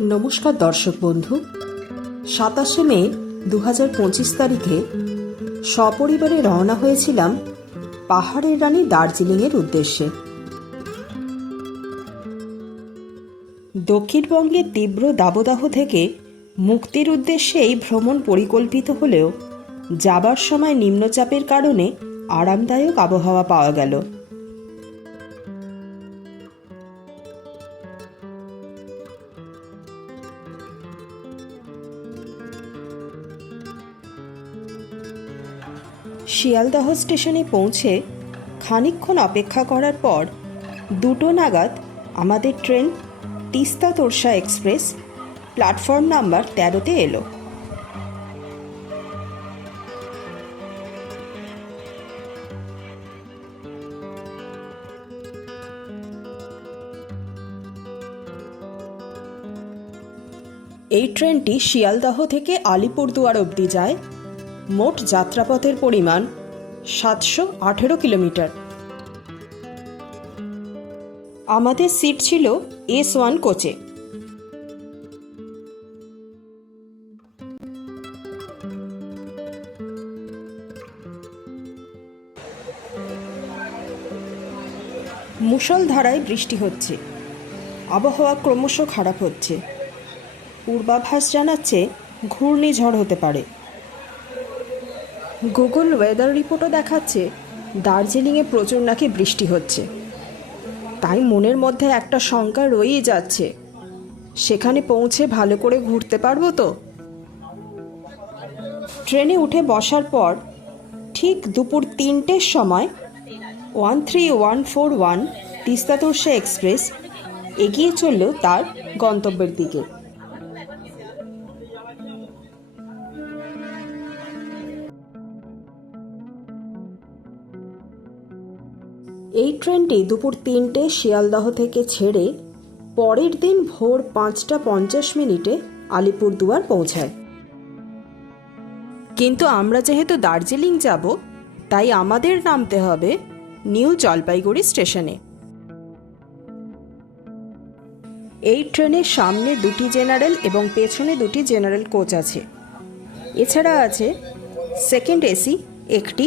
নমস্কার দর্শক বন্ধু। সাতাশে মে দু পঁচিশ তারিখে সপরিবারে রওনা হয়েছিলাম পাহাড়ের রানী দার্জিলিংয়ের উদ্দেশ্যে। দক্ষিণবঙ্গের তীব্র দাবদাহ থেকে মুক্তির উদ্দেশ্যে এই ভ্রমণ পরিকল্পিত হলেও যাবার সময় নিম্নচাপের কারণে আরামদায়ক আবহাওয়া পাওয়া গেল। শিয়ালদহ স্টেশনে পৌঁছে খানিকক্ষণ অপেক্ষা করার পর দুটো নাগাদ আমাদের train Teesta Torsa express platform number তেরোতে এলো। এই ট্রেনটি শিয়ালদহ থেকে আলিপুরদুয়ার অবধি যায়। মোট যাত্রাপথের পরিমাণ সাতশো আঠেরো কিলোমিটার। আমাদের সিট ছিল এস ওয়ান কোচে। মুষলধারায় বৃষ্টি হচ্ছে। আবহাওয়া ক্রমশ খারাপ হচ্ছে। পূর্বাভাস জানাচ্ছে ঘূর্ণিঝড় হতে পারে। গুগল ওয়েদার রিপোর্টও দেখাচ্ছে, দার্জিলিংয়ে প্রচুর নাকি বৃষ্টি হচ্ছে। তাই মনের মধ্যে একটা শঙ্কা রয়েই যাচ্ছে, সেখানে পৌঁছে ভালো করে ঘুরতে পারব তো? ট্রেনে উঠে বসার পর, ঠিক দুপুর তিনটের সময়, one three one four one Teesta Torsa express এগিয়ে চলল তার গন্তব্যের দিকে। ট্রেনটি দুপুর তিনটে শিয়ালদহ থেকে ছেড়ে পরের দিন ভোর পাঁচটা পঞ্চাশ মিনিটে আলিপুরদুয়ার পৌঁছায়। কিন্তু আমরা যেহেতু দার্জিলিং যাব, তাই আমাদের নামতে হবে নিউ জলপাইগুড়ি স্টেশনে। এই ট্রেনের সামনে দুটি জেনারেল এবং পেছনে দুটি জেনারেল কোচ আছে। এছাড়া আছে সেকেন্ড এসি, একটি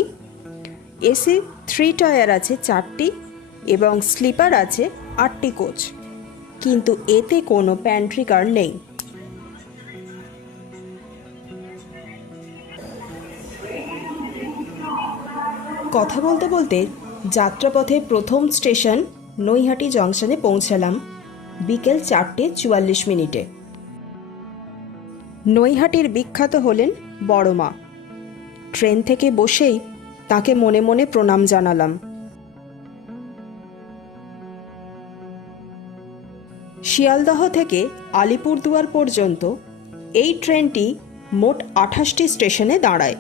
এসি থ্রি টায়ার আছে চারটি এবং স্লিপার আছে আটটি কোচ কিন্তু এতে কোনো প্যান্ট্রি কার নেই। কথা বলতে বলতে যাত্রাপথে প্রথম স্টেশন নৈহাটি জংশনে পৌঁছালাম, বিকেল চারটে চুয়াল্লিশ মিনিটে। নৈহাটির বিখ্যাত হলেন বড় মা ট্রেন থেকে বসেই তাকে মনে মনে প্রণাম জানালাম। শিয়ালদহ থেকে আলিপুরদুয়ার পর্যন্ত এই ট্রেনটি মোট আঠাশটি স্টেশনে দাঁড়ায়।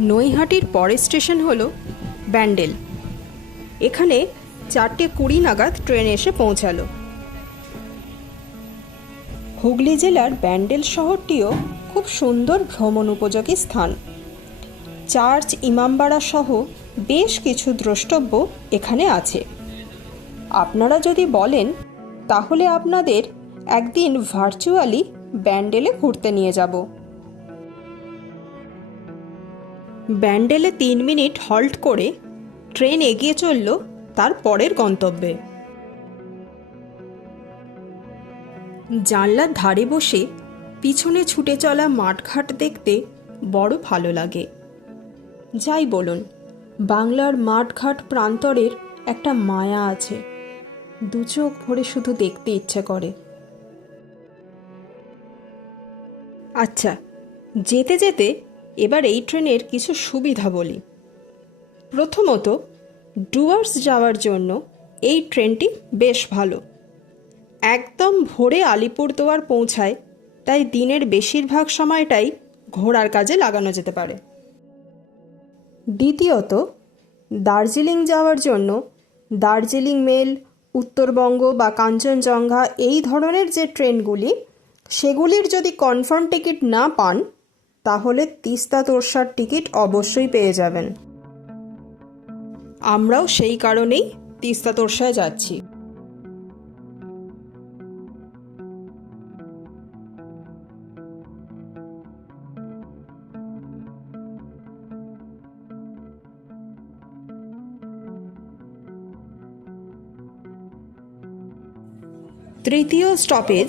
নৈহাটির পরের স্টেশন হলো ব্যান্ডেল। এখানে চারটে কুড়ি নাগাদ ট্রেন এসে পৌঁছালো। হুগলি জেলার ব্যান্ডেল শহরটিও খুব সুন্দর ভ্রমণ উপযোগী স্থান। চার্চ, ইমামবাড়া সহ বেশ কিছু দ্রষ্টব্য এখানে আছে। আপনারা যদি বলেন, তাহলে আপনাদের একদিন ভার্চুয়ালি ব্যান্ডেলে ঘুরতে নিয়ে যাব। ব্যান্ডেলে তিন মিনিট হল্ট করে ট্রেন এগিয়ে চলল তার পরের গন্তব্যে। জানলার ধারে বসে পিছনে ছুটে চলা মাঠঘাট দেখতে বড় ভালো লাগে। যাই বলুন, বাংলার মাঠঘাট প্রান্তরের একটা মায়া আছে। দু চোখ ভরে শুধু দেখতে ইচ্ছে করে। আচ্ছা যেতে যেতে এবার এই ট্রেনের কিছু সুবিধা বলি। প্রথমত, ডুয়ার্স যাওয়ার জন্য এই ট্রেনটি বেশ ভালো। একদম ভোরে আলিপুরদুয়ার পৌঁছায়, তাই দিনের বেশিরভাগ সময়টাই ঘোরার কাজে লাগানো যেতে পারে। দ্বিতীয়ত, দার্জিলিং যাওয়ার জন্য দার্জিলিং মেল, উত্তরবঙ্গ বা কাঞ্চনজঙ্ঘা এই ধরনের যে ট্রেনগুলি, সেগুলির যদি কনফার্ম টিকিট না পান তাহলে তিস্তা তোরসার টিকিট অবশ্যই পেয়ে যাবেন। আমরাও সেই কারণেই তিস্তা তোরসায় যাচ্ছি। তৃতীয় স্টপেজ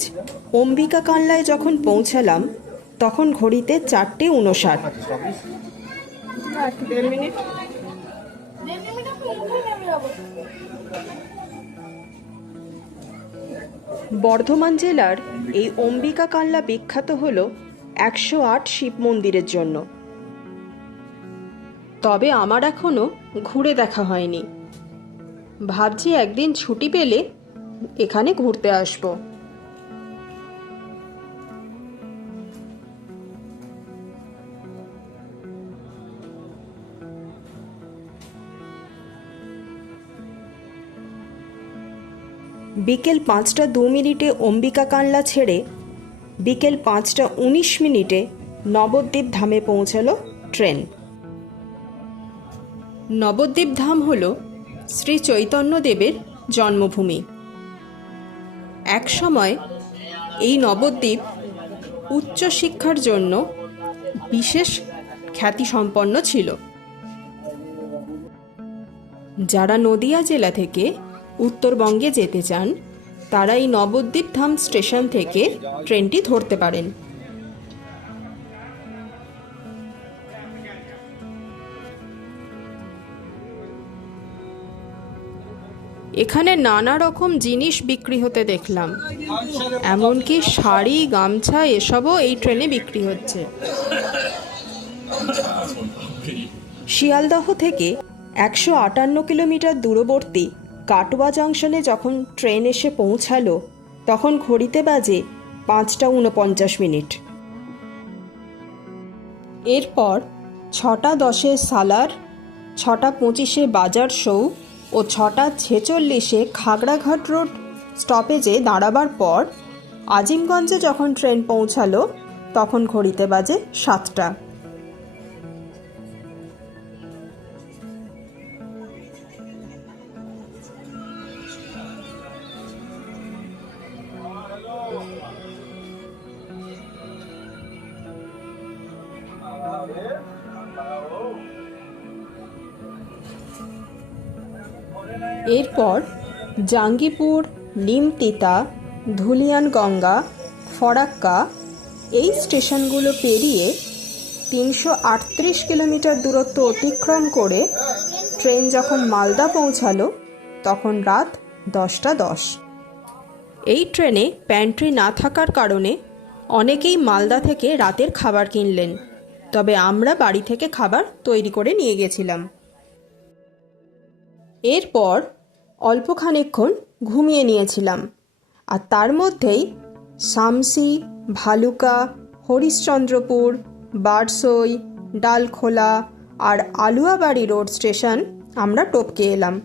অম্বিকা কানলায় যখন পৌঁছালাম তখন ঘড়িতে চারটে উনষাট। বর্ধমান জেলার এই অম্বিকা কানলা বিখ্যাত হল একশো আট শিব মন্দিরের জন্য। তবে আমার এখনও ঘুরে দেখা হয়নি। ভাবছি একদিন ছুটি পেলে এখানে ঘুরতে আসব। বিকেল পাঁচটা দু মিনিটে অম্বিকা কানলা ছেড়ে বিকেল পাঁচটা উনিশ মিনিটে নবদ্বীপ ধামে পৌঁছালো ট্রেন। নবদ্বীপ ধাম হল শ্রী চৈতন্যদেবের জন্মভূমি। এক সময় এই নবদ্বীপ উচ্চশিক্ষার জন্য বিশেষ খ্যাতিসম্পন্ন ছিল। যারা নদিয়া জেলা থেকে উত্তরবঙ্গে যেতে চান তারা এই নবদ্বীপ ধাম স্টেশন থেকে ট্রেনটি ধরতে পারেন। এখানে নানা রকম জিনিস বিক্রি হতে দেখলাম। এমনকি শাড়ি, গামছা এসবও এই ট্রেনে বিক্রি হচ্ছে। শিয়ালদহ থেকে একশো আটান্ন কিলোমিটার দূরবর্তী কাটোয়া জংশনে যখন ট্রেন এসে পৌঁছালো, তখন ঘড়িতে বাজে পাঁচটা উনপঞ্চাশ মিনিট। এরপর ছটা দশে সালার, ছটা পঁচিশে বাজার শৌ ও ছটা ছেচল্লিশে খাগড়াঘাট রোড স্টপেজে দাঁড়াবার পর আজিমগঞ্জে যখন ট্রেন পৌঁছালো, তখন ঘড়িতে বাজে সাতটা। এরপর জাঙ্গিপুর নিমতিতা ধুলিয়ানগঙ্গা ফরাক্কা এই স্টেশনগুলো পেরিয়ে তিনশো আটত্রিশ কিলোমিটার দূরত্ব অতিক্রম করে ট্রেন যখন মালদা পৌঁছালো, তখন রাত দশটা দশ। এই ট্রেনে প্যান্ট্রি না থাকার কারণে অনেকেই মালদা থেকে রাতের খাবার কিনলেন, তবে আমরা বাড়ি থেকে খাবার তৈরি করে নিয়ে গেছিলাম। এরপর অল্প খানিকক্ষণ ঘুমিয়ে নিয়েছিলাম। আর তার মধ্যেই শামসি, ভালুকা, হরিশ্চন্দ্রপুর, বারসই, ডালখোলা আর আলুয়াবাড়ি রোড স্টেশন আমরা টপকে এলাম।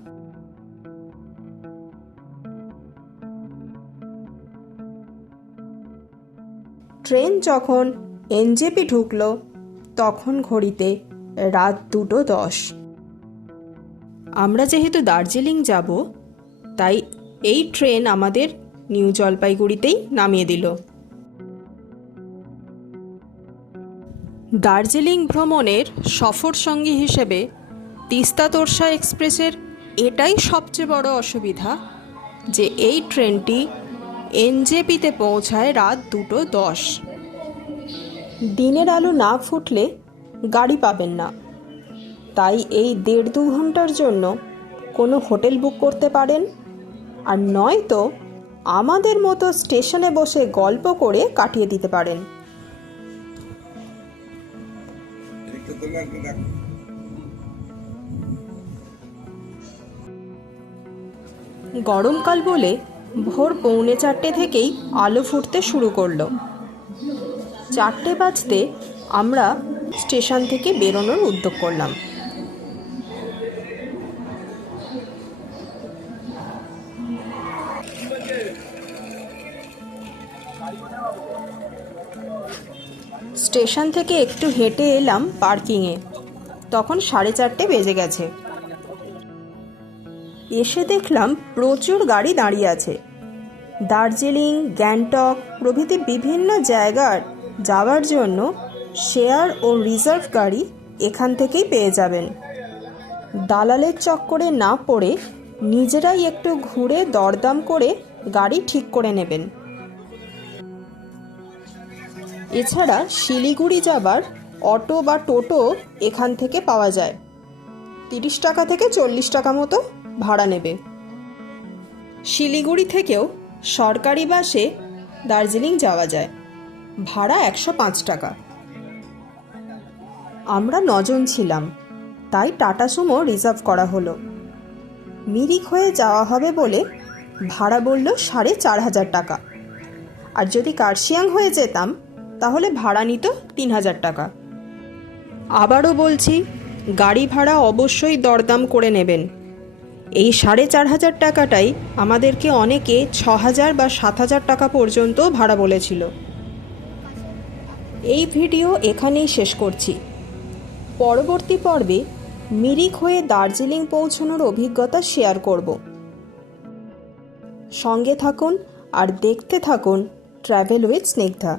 ট্রেন যখন এনজেপি ঢুকল, তখন ঘড়িতে রাত দুটো দশ। আমরা যেহেতু দার্জিলিং যাব, তাই এই ট্রেন আমাদের নিউ জলপাইগুড়িতেই নামিয়ে দিল। দার্জিলিং ভ্রমণের সফর সঙ্গী হিসেবে তিস্তা তোরসা এক্সপ্রেসের এটাই সবচেয়ে বড় অসুবিধা যে এই ট্রেনটি এনজেপিতে পৌঁছায় রাত দুটো দশ। দিনের আলো না ফুটলে গাড়ি পাবেন না। তাই এই দেড় দু ঘণ্টার জন্য কোনো হোটেল বুক করতে পারেন। আর নয়তো আমাদের মতো স্টেশনে বসে গল্প করে কাটিয়ে দিতে পারেন। গরমকাল বলে ভোর পৌনে চারটে থেকেই আলো ফুটতে শুরু করল। চারটে বাজতে আমরা স্টেশন থেকে বেরোনোর উদ্যোগ করলাম। স্টেশন থেকে একটু হেঁটে এলাম পার্কিংয়ে। তখন সাড়ে চারটে বেজে গেছে। এসে দেখলাম প্রচুর গাড়ি দাঁড়িয়ে আছে। দার্জিলিং, গ্যাংটক প্রভৃতি বিভিন্ন জায়গার যাওয়ার জন্য শেয়ার ও রিজার্ভ গাড়ি এখান থেকেই পেয়ে যাবেন। দালালের চক্করে না পড়ে নিজেরাই একটু ঘুরে দরদাম করে গাড়ি ঠিক করে নেবেন। এছাড়া শিলিগুড়ি যাবার অটো বা টোটো এখান থেকে পাওয়া যায়। তিরিশ টাকা থেকে চল্লিশ টাকা মতো ভাড়া নেবে। শিলিগুড়ি থেকেও সরকারি বাসে দার্জিলিং যাওয়া যায়। ভাড়া একশো পাঁচ টাকা। আমরা নজন ছিলাম, তাই টাটা সুমো রিজার্ভ করা হলো। মিরিক হয়ে যাওয়া হবে বলে ভাড়া বলল সাড়ে চার হাজার টাকা। আর যদি কার্শিয়াং হয়ে যেতাম তাহলে ভাড়া নিত তিন হাজার টাকা। আবারও বলছি, গাড়ি ভাড়া অবশ্যই দরদাম করে নেবেন। এই সাড়ে চার হাজার টাকাটাই আমাদেরকে অনেকে ছ হাজার বা সাত হাজার টাকা পর্যন্ত ভাড়া বলেছিল। এই ভিডিও এখানেই শেষ করছি। পরবর্তী পর্বে মিরিক হয়ে দার্জিলিং পৌঁছানোর অভিজ্ঞতা শেয়ার করব। সঙ্গে থাকুন আর দেখতে থাকুন ট্র্যাভেল উইথ স্নিগ্ধা।